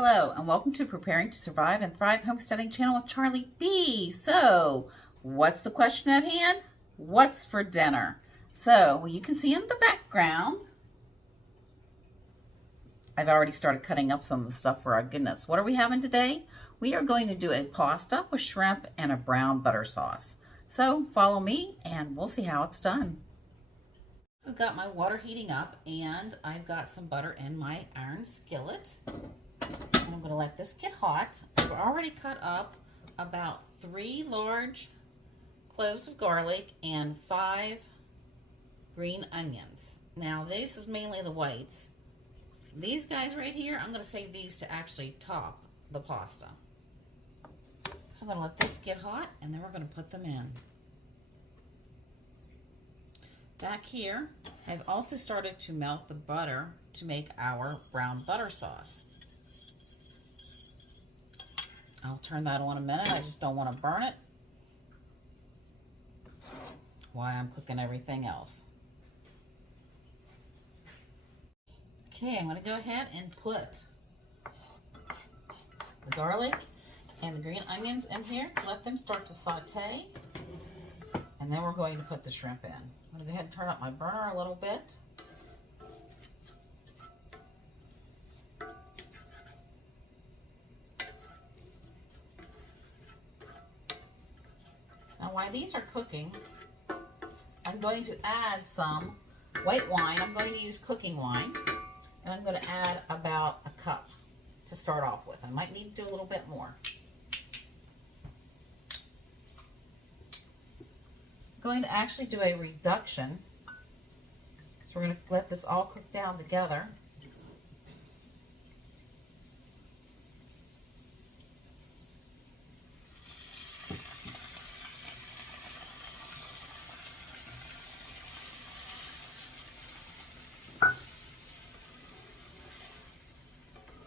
Hello and welcome to Preparing to Survive and Thrive Homesteading channel with Charlie B. So, what's the question at hand? What's for dinner? So, you can see in the background, I've already started cutting up some of the stuff for our goodness. What are we having today? We are going to do a pasta with shrimp and a brown butter sauce. So, follow me and we'll see how it's done. I've got my water heating up and I've got some butter in my iron skillet. I'm going to let this get hot. I've already cut up about 3 large cloves of garlic and 5 green onions. Now this is mainly the whites. These guys right here, I'm going to save these to actually top the pasta. So I'm going to let this get hot and then we're going to put them in. Back here, I've also started to melt the butter to make our brown butter sauce. I'll turn that on in a minute. I just don't want to burn it while I'm cooking everything else. Okay, I'm going to go ahead and put the garlic and the green onions in here. Let them start to saute. And then we're going to put the shrimp in. I'm going to go ahead and turn up my burner a little bit. Now while these are cooking, I'm going to add some white wine. I'm going to use cooking wine. And I'm going to add about a cup to start off with. I might need to do a little bit more. I'm going to actually do a reduction. So we're going to let this all cook down together.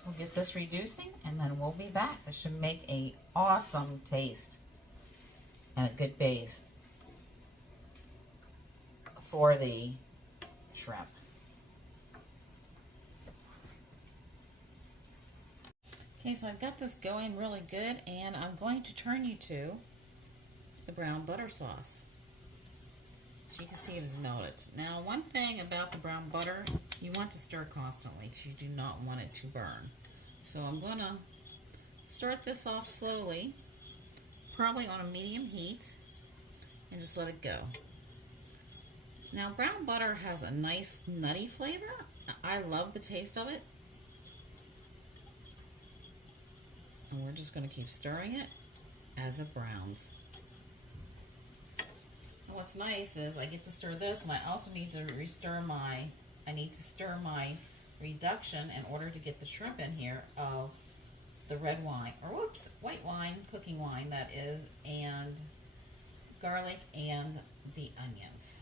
We'll get this reducing and then we'll be back. This should make an awesome taste and a good base for the shrimp. Okay, so I've got this going really good and I'm going to turn you to the brown butter sauce. So you can see it is melted. Now, one thing about the brown butter, you want to stir constantly because you do not want it to burn. So I'm going to start this off slowly, probably on a medium heat, and just let it go. Now, brown butter has a nice nutty flavor. I love the taste of it. And we're just going to keep stirring it as it browns. And what's nice is I get to stir this, and I also need to stir my reduction in order to get the shrimp in here of the red wine, or whoops, white wine, cooking wine that is, and garlic and the onions.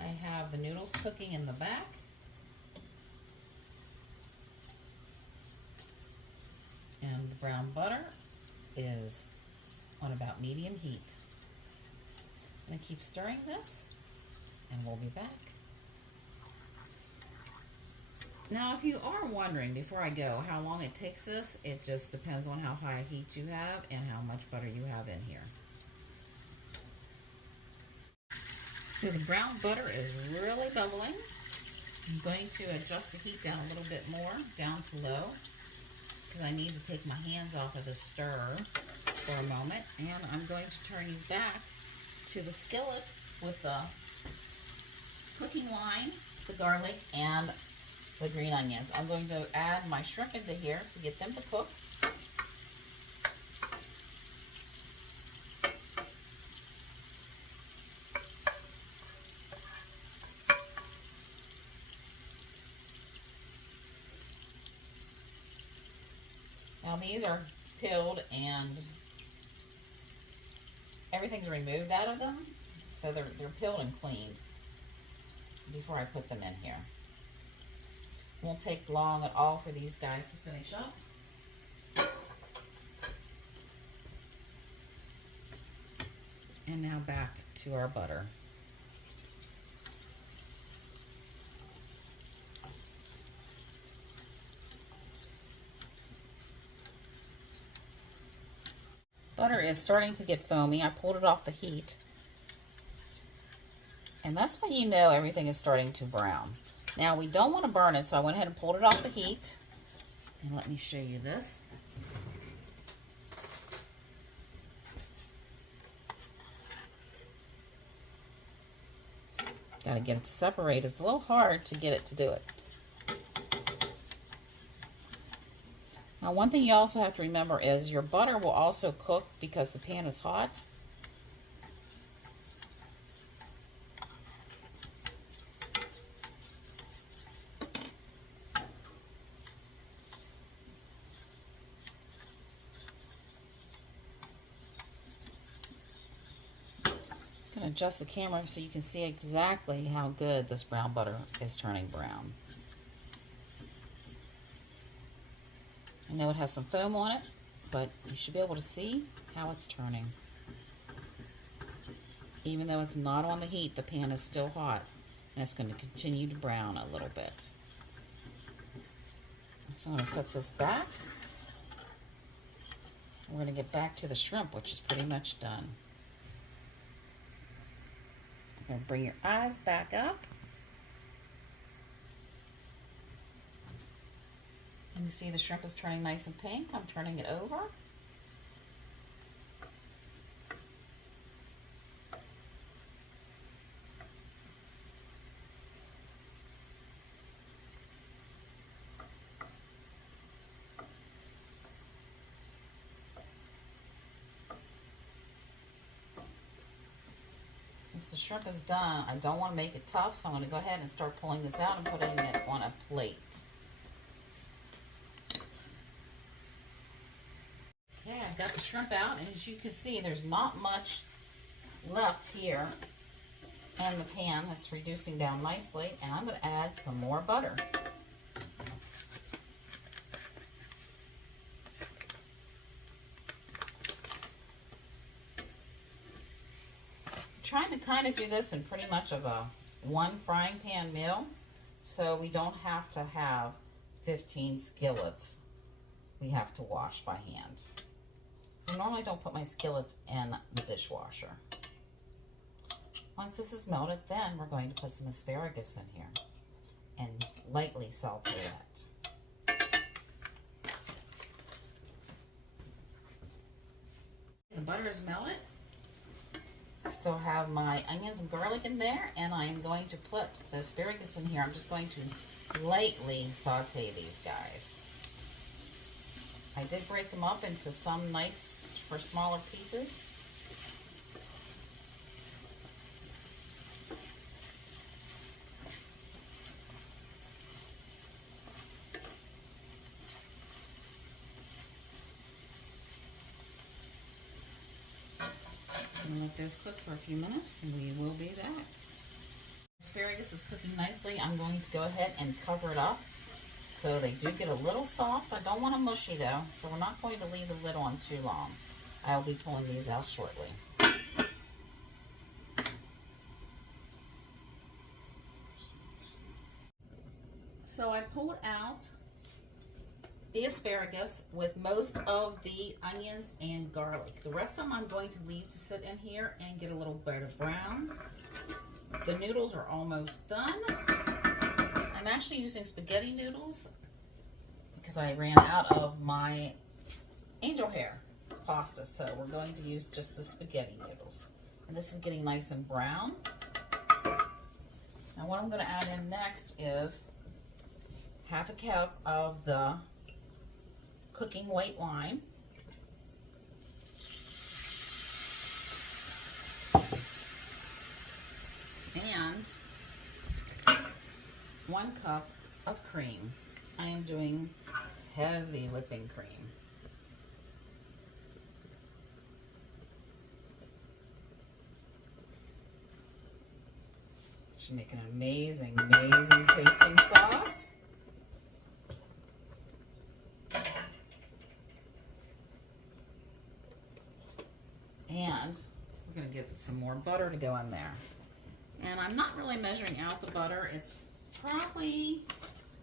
I have the noodles cooking in the back. And the brown butter is on about medium heat. I'm going to keep stirring this and we'll be back. Now, if you are wondering before I go how long it takes this, it just depends on how high heat you have and how much butter you have in here. So the brown butter is really bubbling. I'm going to adjust the heat down a little bit more, down to low, because I need to take my hands off of the stir for a moment. And I'm going to turn you back to the skillet with the cooking wine, the garlic, and the green onions. I'm going to add my shrimp into here to get them to cook. Now these are peeled and everything's removed out of them, so they're peeled and cleaned before I put them in here. Won't take long at all for these guys to finish up. And now back to our butter. Butter is starting to get foamy. I pulled it off the heat. And that's when you know everything is starting to brown. Now, we don't want to burn it, so I went ahead and pulled it off the heat. And let me show you this. Got to get it to separate. It's a little hard to get it to do it. Now, one thing you also have to remember is your butter will also cook because the pan is hot. I'm going to adjust the camera so you can see exactly how good this brown butter is turning brown. I know it has some foam on it, but you should be able to see how it's turning. Even though it's not on the heat, the pan is still hot, and it's going to continue to brown a little bit. So I'm going to set this back. We're going to get back to the shrimp, which is pretty much done. I'm going to bring your eyes back up. And you see the shrimp is turning nice and pink. I'm turning it over. Since the shrimp is done, I don't want to make it tough, so I'm going to go ahead and start pulling this out and putting it on a plate. Okay, I've got the shrimp out, and as you can see, there's not much left here in the pan. That's reducing down nicely, and I'm going to add some more butter. I'm trying to kind of do this in pretty much of a one frying pan meal, so we don't have to have 15 skillets we have to wash by hand. So normally I don't put my skillets in the dishwasher. Once this is melted, then we're going to put some asparagus in here and lightly saute it. The butter is melted. I still have my onions and garlic in there, and I'm going to put the asparagus in here. I'm just going to lightly saute these guys. I did break them up into some nice for smaller pieces. And let those cook for a few minutes, and we will be back. Asparagus is cooking nicely. I'm going to go ahead and cover it up so they do get a little soft. I don't want them mushy though, so we're not going to leave the lid on too long. I'll be pulling these out shortly. So I pulled out the asparagus with most of the onions and garlic. The rest of them I'm going to leave to sit in here and get a little bit of brown. The noodles are almost done. I'm actually using spaghetti noodles because I ran out of my angel hair pasta, so we're going to use just the spaghetti noodles. And this is getting nice and brown. Now what I'm going to add in next is half a cup of the cooking white wine. And 1 cup of cream. I am doing heavy whipping cream. Should make an amazing, amazing tasting sauce. And we're going to get some more butter to go in there. And I'm not really measuring out the butter. It's probably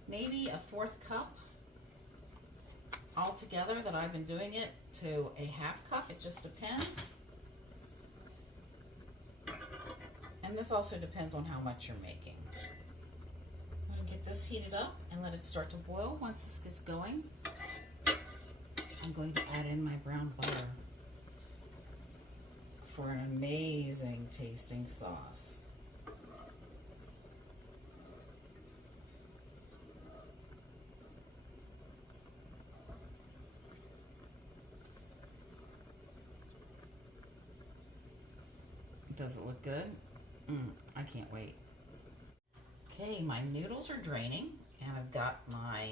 maybe a 1/4 cup altogether that I've been doing it. to a half cup. It just depends. And this also depends on how much you're making. I'm going to get this heated up and let it start to boil. Once this gets going, I'm going to add in my brown butter for an amazing tasting sauce. Does it look good? I can't wait. Okay, my noodles are draining, and I've got my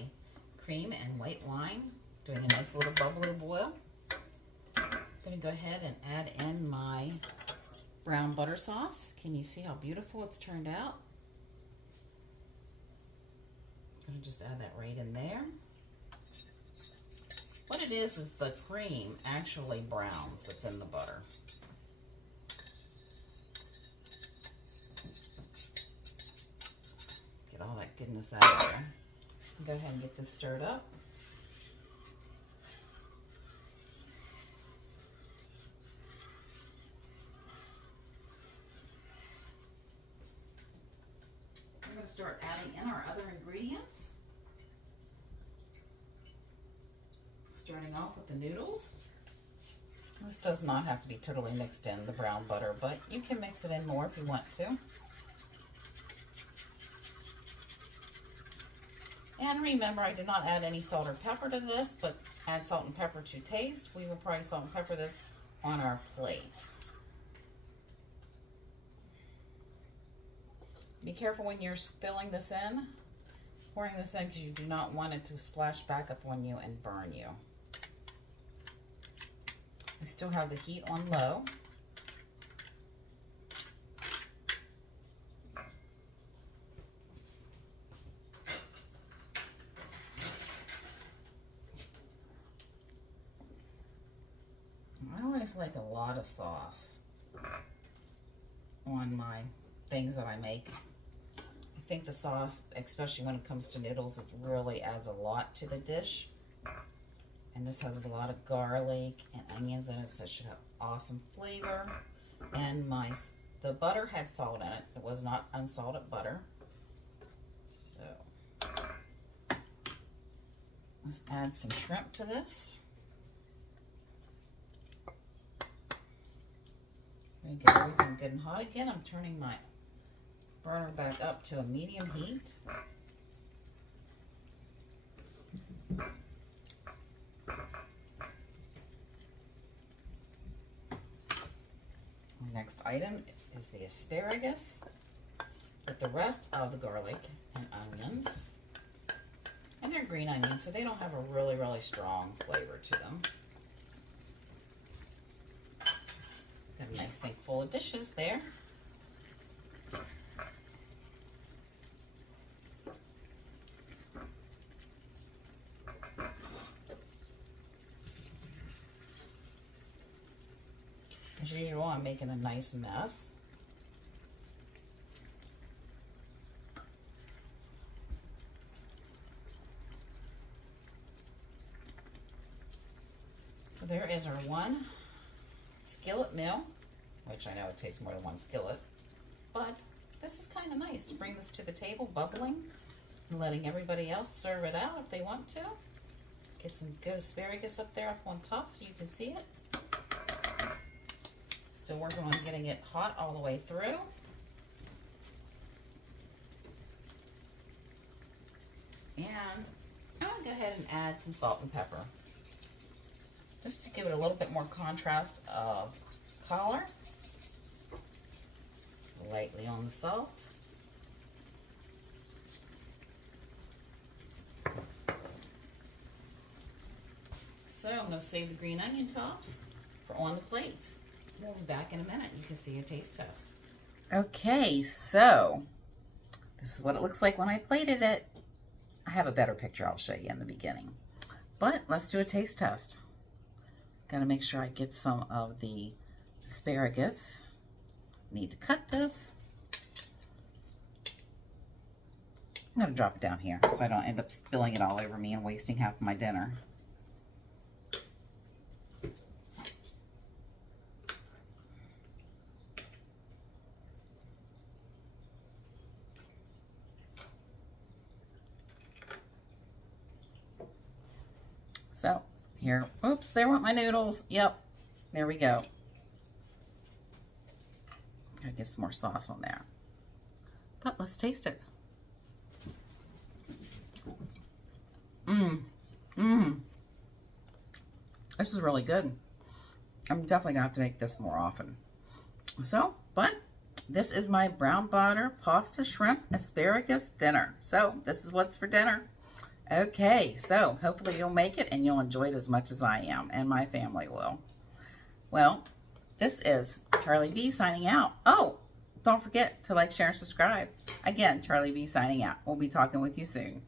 cream and white wine doing a nice little bubbly boil. I'm going to go ahead and add in my brown butter sauce. Can you see how beautiful it's turned out? I'm going to just add that right in there. What it is the cream actually browns that's in the butter. Get all that goodness out of there. Go ahead and get this stirred up. We're going to start adding in our other ingredients. Starting off with the noodles. This does not have to be totally mixed in, the brown butter, but you can mix it in more if you want to. And remember, I did not add any salt or pepper to this, but add salt and pepper to taste. We will probably salt and pepper this on our plate. Be careful when you're spilling this in, pouring this in, because you do not want it to splash back up on you and burn you. I still have the heat on low. I always like a lot of sauce on my things that I make. I think the sauce, especially when it comes to noodles, it really adds a lot to the dish. And this has a lot of garlic and onions in it, so it should have awesome flavor. And the butter had salt in it. It was not unsalted butter. So let's add some shrimp to this. And get everything good and hot again. I'm turning my burner back up to a medium heat. The next item is the asparagus with the rest of the garlic and onions. And they're green onions, so they don't have a really, really strong flavor to them. Got a nice sink full of dishes there. As usual, I'm making a nice mess. So there is our one skillet meal, which I know it takes more than one skillet, but this is kind of nice to bring this to the table bubbling and letting everybody else serve it out if they want to. Get some good asparagus up there up on top so you can see it. Still working on getting it hot all the way through. And I'm going to go ahead and add some salt and pepper, just to give it a little bit more contrast of color. Lightly on the salt. So I'm going to save the green onion tops for on the plates. We'll be back in a minute. You can see a taste test. Okay, so this is what it looks like when I plated it. I have a better picture I'll show you in the beginning. But let's do a taste test. Gotta make sure I get some of the asparagus. Need to cut this. I'm gonna drop it down here so I don't end up spilling it all over me and wasting half of my dinner. So here, oops, there went my noodles. Yep, there we go. Gotta get some more sauce on there. But let's taste it. This is really good. I'm definitely gonna have to make this more often. So, but this is my brown butter, pasta, shrimp, asparagus dinner. So this is what's for dinner. Okay, so hopefully you'll make it and you'll enjoy it as much as I am, and my family will. Well, this is Charlie B signing out. Oh, don't forget to like, share, and subscribe. Again, Charlie B signing out. We'll be talking with you soon.